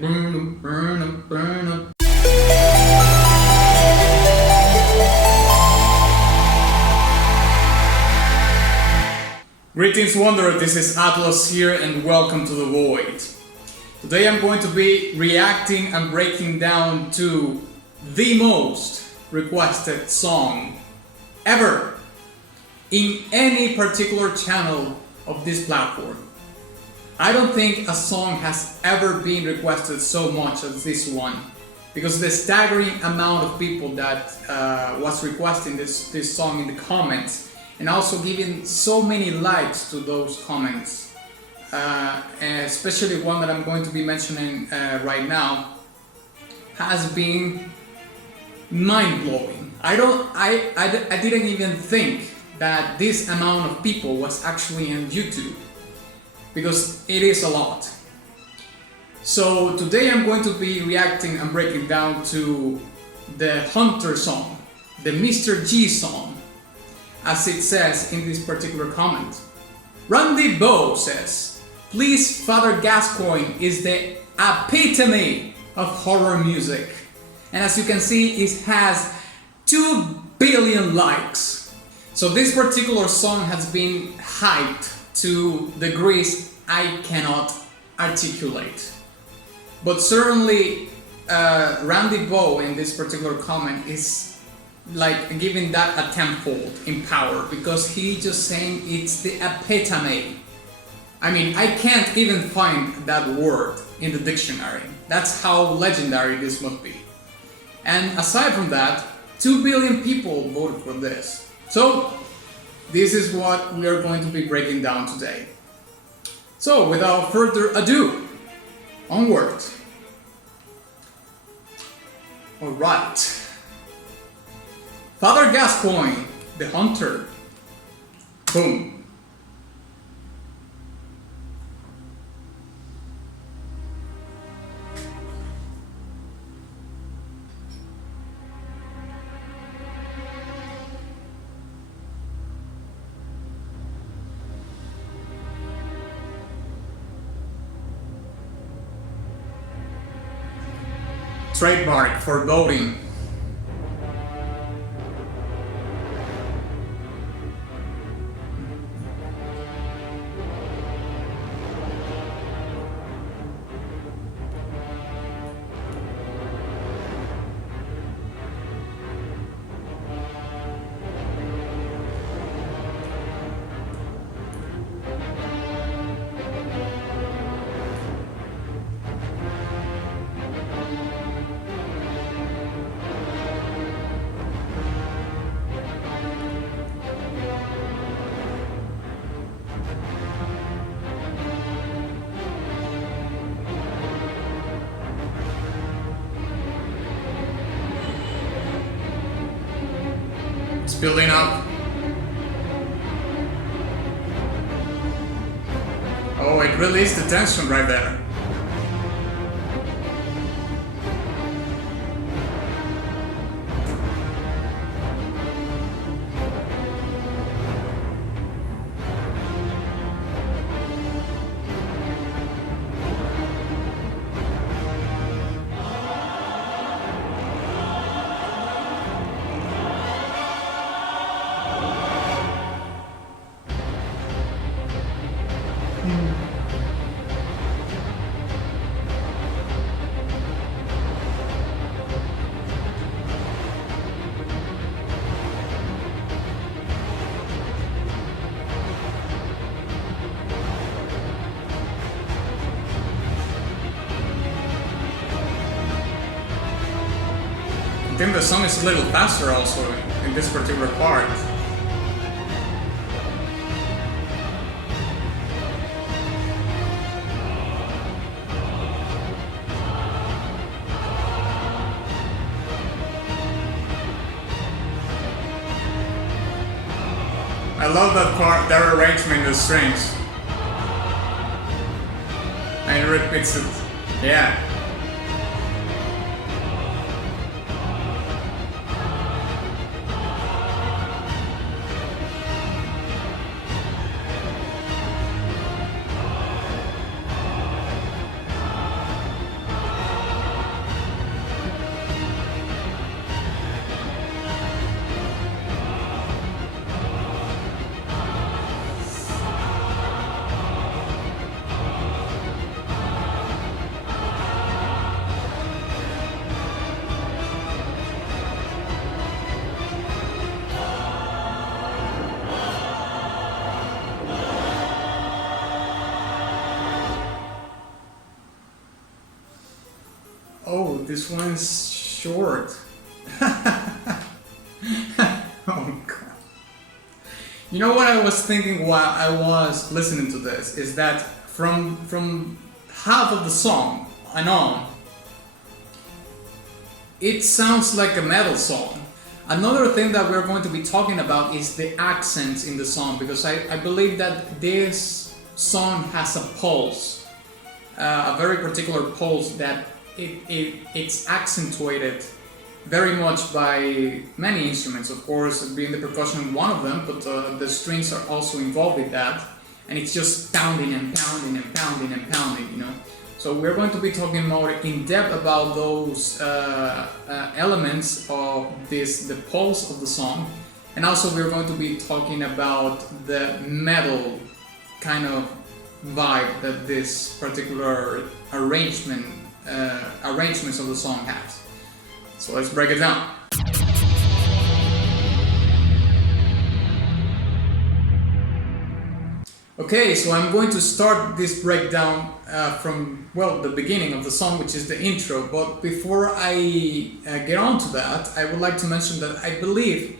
burn. Greetings, Wanderer. This is Atlas here, and welcome to the Void. Today I'm going to be reacting and breaking down to the most requested song ever in any particular channel of this platform. I don't think a song has ever been requested so much as this one, because the staggering amount of people that was requesting this song in the comments, and also giving so many likes to those comments, especially one that I'm going to be mentioning right now, has been mind-blowing. I didn't even think that this amount of people was actually on YouTube, because it is a lot. So today I'm going to be reacting and breaking down to the Hunter song, the Mr. G song, as it says in this particular comment. Randy Bow says, "Please, Father Gascoigne is the epitome of horror music." And as you can see, it has 2 billion likes. So this particular song has been hyped to degrees I cannot articulate. But certainly Randy Bow in this particular comment is like giving that a tenfold in power, because he just saying it's the epitome. I mean, I can't even find that word in the dictionary. That's how legendary this must be. And aside from that, 2 billion people voted for this. So this is what we are going to be breaking down today. So without further ado, onward. Alright. Father Gascoigne, the Hunter. Boom. Trademark for voting. It's building up. Oh, it released the tension right there. I think the song is a little faster also in this particular part. I love that part, their arrangement of strings. And it repeats it. Yeah. Oh, this one's short. Oh god. You know what I was thinking while I was listening to this is that from half of the song and on, it sounds like a metal song. Another thing that we're going to be talking about is the accents in the song, because I believe that this song has a pulse, a very particular pulse that it's accentuated very much by many instruments, of course, being the percussion one of them, but the strings are also involved with that, and it's just pounding and pounding and pounding and pounding, you know. So we're going to be talking more in depth about those elements of the pulse of the song, and also we're going to be talking about the metal kind of vibe that this particular arrangements of the song has. So let's break it down. Okay, so I'm going to start this breakdown from, well, the beginning of the song, which is the intro. But before I get on to that, I would like to mention that I believe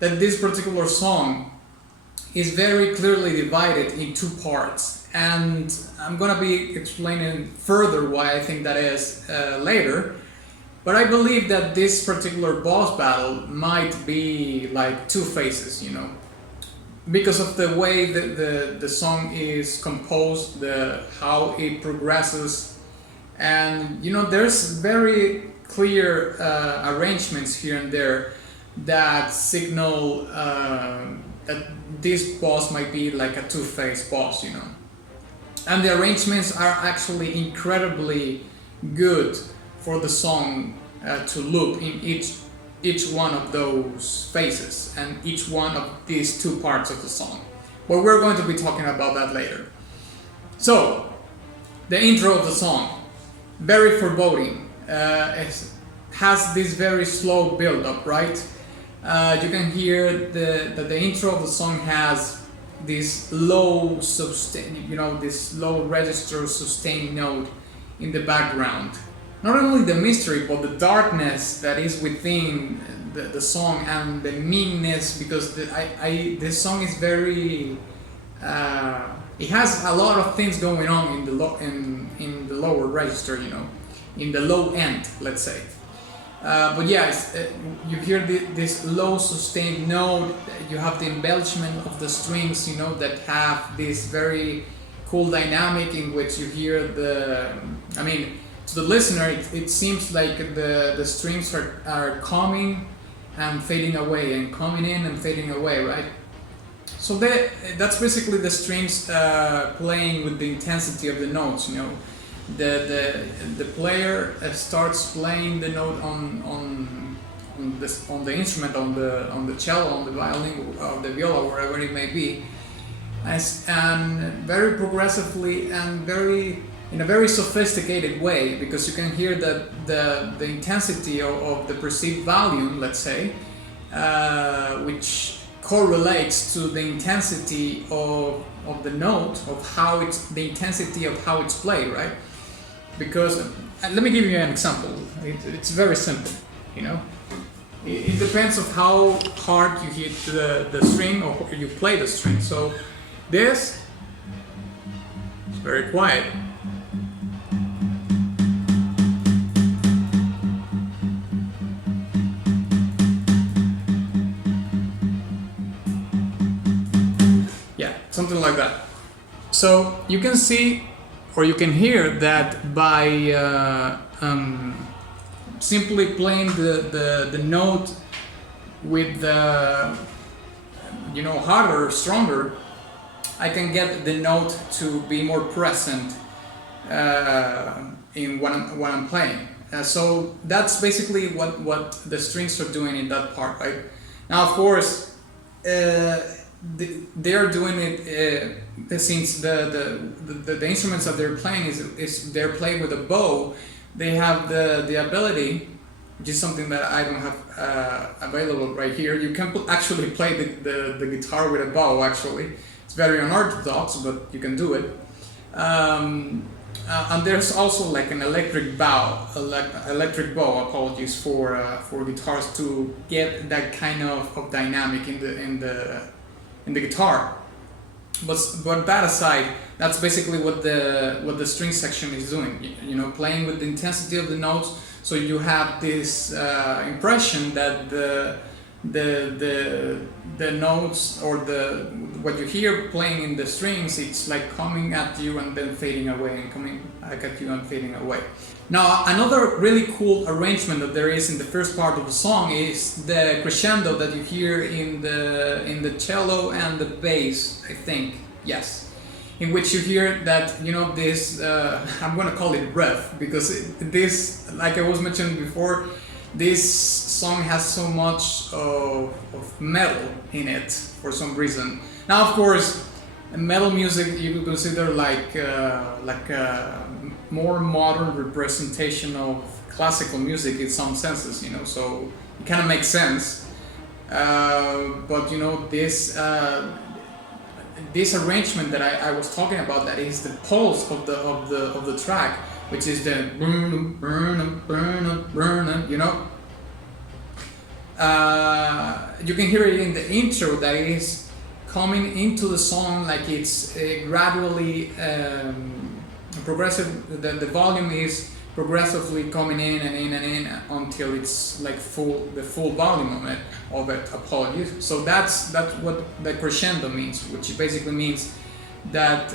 that this particular song is very clearly divided in two parts. And I'm going to be explaining further why I think that is later. But I believe that this particular boss battle might be like two phases, you know, because of the way that the song is composed, how it progresses, and you know, there's very clear arrangements here and there that signal that this boss might be like a two-phase boss, you know, and the arrangements are actually incredibly good for the song to loop in each one of those phases and each one of these two parts of the song. But we're going to be talking about that later. So, the intro of the song, very foreboding, has this very slow build-up, right? You can hear that the intro of the song has this low sustain, you know, this low register sustained note in the background. Not only the mystery, but the darkness that is within the song and the meanness, because this song is very, it has a lot of things going on in the lower register, you know, in the low end, let's say. But yeah, you hear this low sustained note. You have the embellishment of the strings, you know, that have this very cool dynamic in which you hear I mean, to the listener, it seems like the strings are coming and fading away, and coming in and fading away, right? So that's basically the strings playing with the intensity of the notes, you know. The player starts playing the note on the instrument, on the cello, on the violin, or the viola, wherever it may be, and very progressively and in a very sophisticated way, because you can hear the intensity of the perceived volume, let's say, which correlates to the intensity of the note, the intensity of how it's played, right? Because, let me give you an example. It's very simple, you know. It depends on how hard you hit the string or you play the string. So this is very quiet. Something like that. So you can see, or you can hear that by simply playing the note with the, you know, harder or stronger, I can get the note to be more present in what I'm playing. So that's basically what the strings are doing in that part, right? Now, of course, they are doing it since the instruments that they're playing is they're playing with a bow. They have the ability, which is something that I don't have available right here. You can actually play the guitar with a bow. Actually, it's very unorthodox, but you can do it. And there's also like an electric bow. Apologies for guitars to get that kind of dynamic in the guitar. But that aside, that's basically what the string section is doing. You know, playing with the intensity of the notes, so you have this impression that the notes or what you hear playing in the strings, it's like coming at you and then fading away, and coming back at you and fading away. Now, another really cool arrangement that there is in the first part of the song is the crescendo that you hear in the cello and the bass, I think, yes, in which you hear that, you know, this I'm gonna call it riff, because this, like I was mentioning before, this song has so much of metal in it for some reason. Now, of course, metal music you could consider like a more modern representation of classical music in some senses, you know, so it kind of makes sense. But you know, this arrangement that I was talking about, that is the pulse of the track, which is the you know. You can hear it in the intro, that is coming into the song like it's gradually progressive. The volume is progressively coming in and in and in until it's like the full volume of it. Apologies. So that's what the crescendo means, which basically means that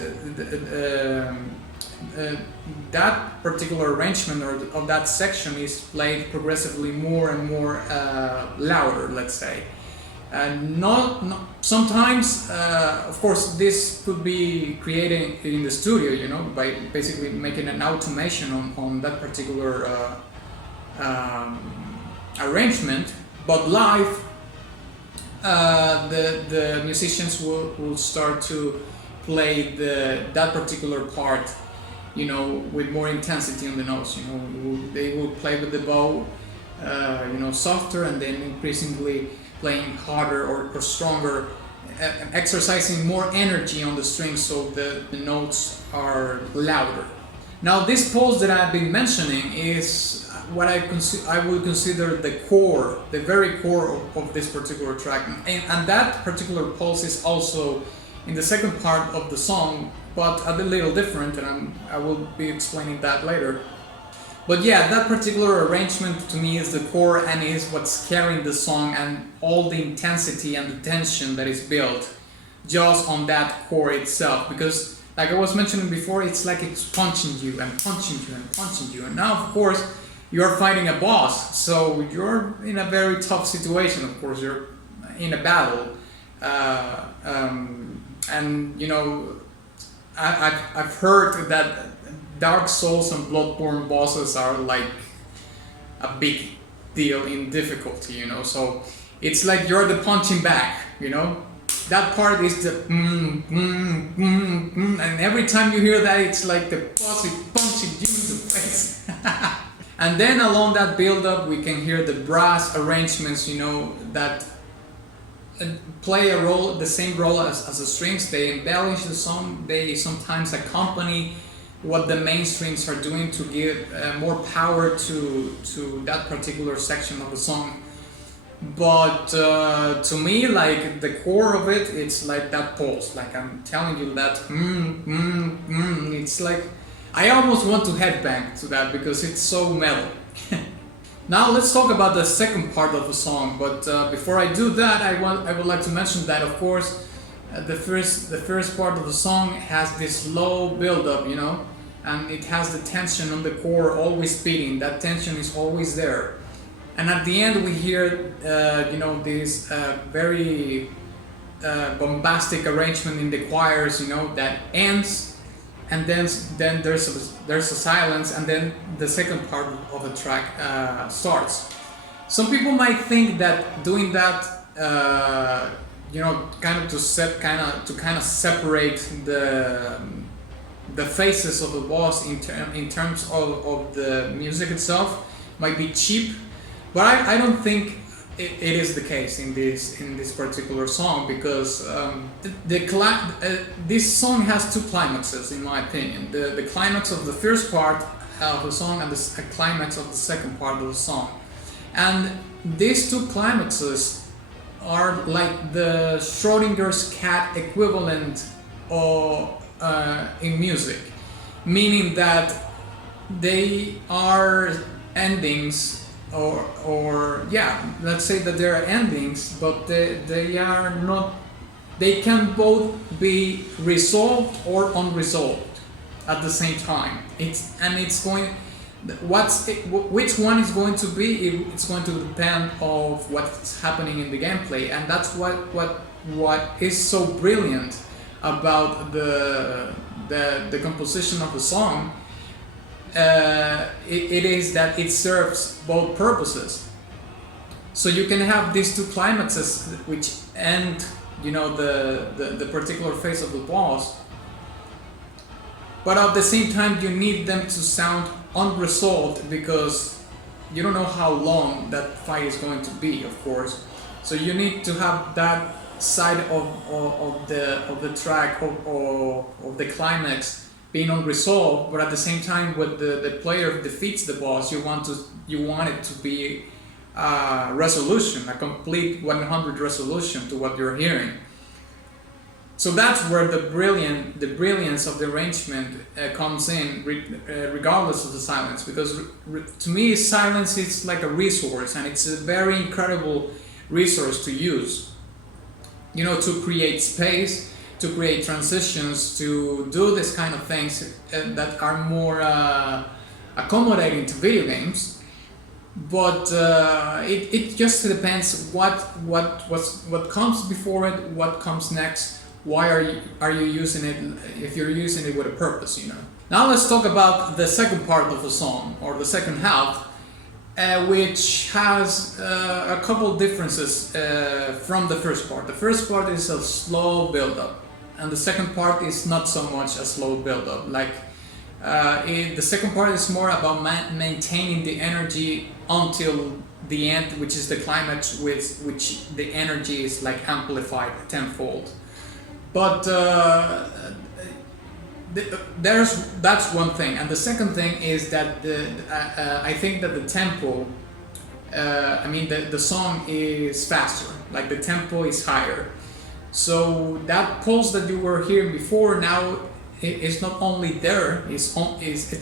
that particular arrangement of that section is played progressively more and more louder, let's say. And not sometimes, of course, this could be created in the studio, you know, by basically making an automation on that particular arrangement. But live, the musicians will start to play that particular part, you know, with more intensity on the notes. You know, they will play with the bow, you know, softer, and then increasingly playing harder or stronger, exercising more energy on the strings, so the notes are louder. Now, this pulse that I've been mentioning is what I would consider the core, the very core of this particular track, and that particular pulse is also in the second part of the song, but a little different, and I will be explaining that later. But yeah, that particular arrangement to me is the core, and is what's carrying the song, and all the intensity and the tension that is built just on that core itself. Because, like I was mentioning before, it's like it's punching you and punching you and punching you. And now, of course, you're fighting a boss, so you're in a very tough situation. Of course, you're in a battle, and you know, I've heard that Dark Souls and Bloodborne bosses are like a big deal in difficulty, you know, so it's like you're the punching back, you know. That part is the and every time you hear that, it's like the boss is punching you in the face. And then along that build-up, we can hear the brass arrangements, you know, that play a role, the same role as the strings. They embellish the song, they sometimes accompany what the main strings are doing to give more power to that particular section of the song. But to me, like the core of it, it's like that pulse. Like I'm telling you that, it's like I almost want to headbang to that because it's so mellow. Now let's talk about the second part of the song. But before I do that, I would like to mention that, of course, the first part of the song has this low build-up, you know, and it has the tension on the core always beating. That tension is always there. And at the end we hear, you know, this very bombastic arrangement in the choirs, you know, that ends, and then there's a silence, and then the second part of the track starts. Some people might think that doing that, you know, kind of to separate the phases of the boss in terms of the music itself might be cheap. But I don't think it is the case in this particular song, because this song has two climaxes in my opinion. The climax of the first part of the song and the climax of the second part of the song, and these two climaxes are like the Schrodinger's cat equivalent of in music, meaning that they are endings, or yeah, let's say that there are endings, but they are not, they can both be resolved or unresolved at the same time. It's going, which one is going to be, it's going to depend of what's happening in the gameplay, and that's what is so brilliant about the composition of the song. It is that it serves both purposes. So you can have these two climaxes which end, you know, the particular phase of the boss, but at the same time you need them to sound unresolved, because you don't know how long that fight is going to be, of course. So you need to have that side of the track of the climax being unresolved, but at the same time, when the player defeats the boss, you want it to be a resolution, a complete 100 resolution to what you're hearing. So that's where the brilliance of the arrangement comes in, regardless of the silence. Because to me, silence is like a resource, and it's a very incredible resource to use. You know, to create space, to create transitions, to do this kind of things that are more accommodating to video games. But it just depends what comes before it, what comes next. Why are you using it? If you're using it with a purpose, you know. Now let's talk about the second part of the song, or the second half, which has a couple differences from the first part. The first part is a slow build-up, and the second part is not so much a slow build-up. Like the second part is more about maintaining the energy until the end, which is the climax, with which the energy is like amplified tenfold. But that's one thing, and the second thing is that I think that the tempo, the song is faster, like the tempo is higher. So that pulse that you were hearing before, now it's not only there, it's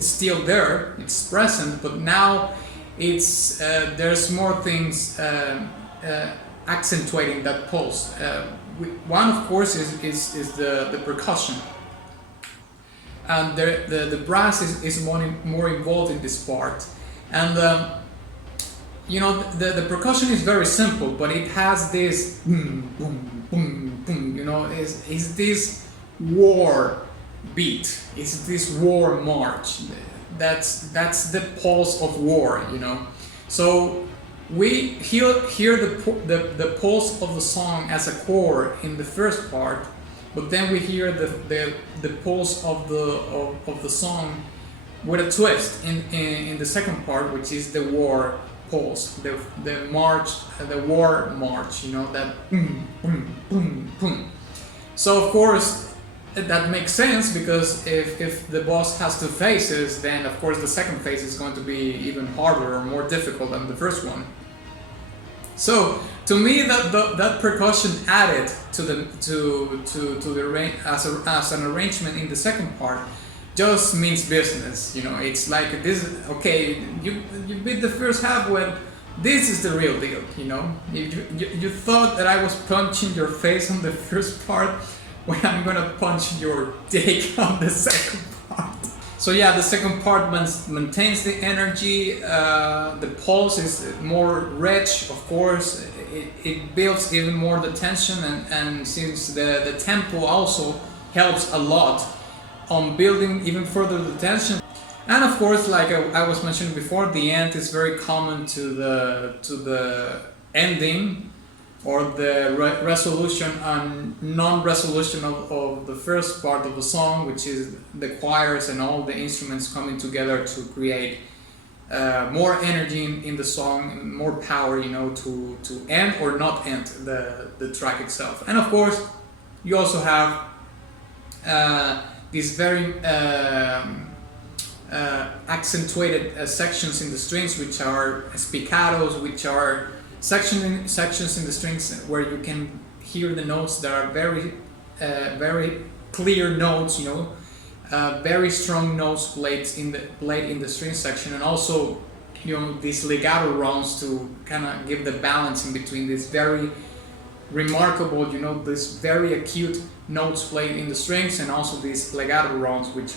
still there, it's present, but now it's there's more things accentuating that pulse. One, of course, is the percussion. And the brass is more involved in this part, and you know, the percussion is very simple, but it has this boom boom boom boom. You know, is this war beat? It's this war march. That's the pulse of war. You know, so we hear the pulse of the song as a core in the first part. But then we hear the pulse of the song with a twist in the second part, which is the war pulse, the march, the war march. You know, that boom boom boom boom. So of course that makes sense, because if the boss has two phases, then of course the second phase is going to be even harder or more difficult than the first one. So to me, that percussion added to the as an arrangement in the second part just means business. You know, it's like this. Okay, you beat the first half when this is the real deal. You know, you thought that I was punching your face on the first part, when I'm gonna punch your dick on the second part. So yeah, the second part maintains the energy. The pulse is more rich, of course. It builds even more the tension, and since the tempo also helps a lot on building even further the tension. And of course, like I was mentioning before, the end is very common to the ending, or the resolution and non-resolution of the first part of the song, which is the choirs and all the instruments coming together to create more energy in the song, more power, you know, to end or not end the track itself. And of course, you also have these very accentuated sections in the strings, which are spiccatos, which are sections in the strings where you can hear the notes that are very clear notes, you know, very strong notes played in the string section, and also, you know, these legato runs to kind of give the balance in between this very remarkable, you know, this very acute notes played in the strings, and also these legato runs which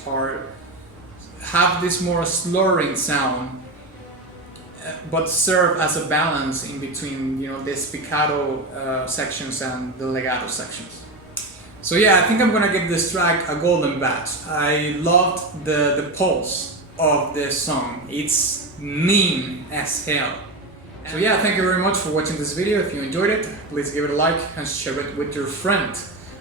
have this more slurring sound, but serve as a balance in between, you know, the spiccato sections and the legato sections. So yeah, I think I'm gonna give this track a golden badge. I loved the pulse of this song. It's mean as hell. So yeah, thank you very much for watching this video. If you enjoyed it, please give it a like and share it with your friend.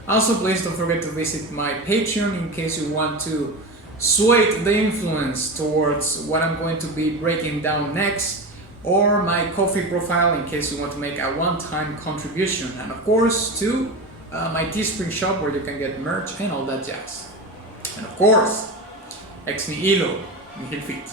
Also, please don't forget to visit my Patreon in case you want to sway the influence towards what I'm going to be breaking down next, or my Ko-fi profile in case you want to make a one-time contribution, and of course to my Teespring shop where you can get merch and all that jazz. And of course, ex nihilo nihil fit.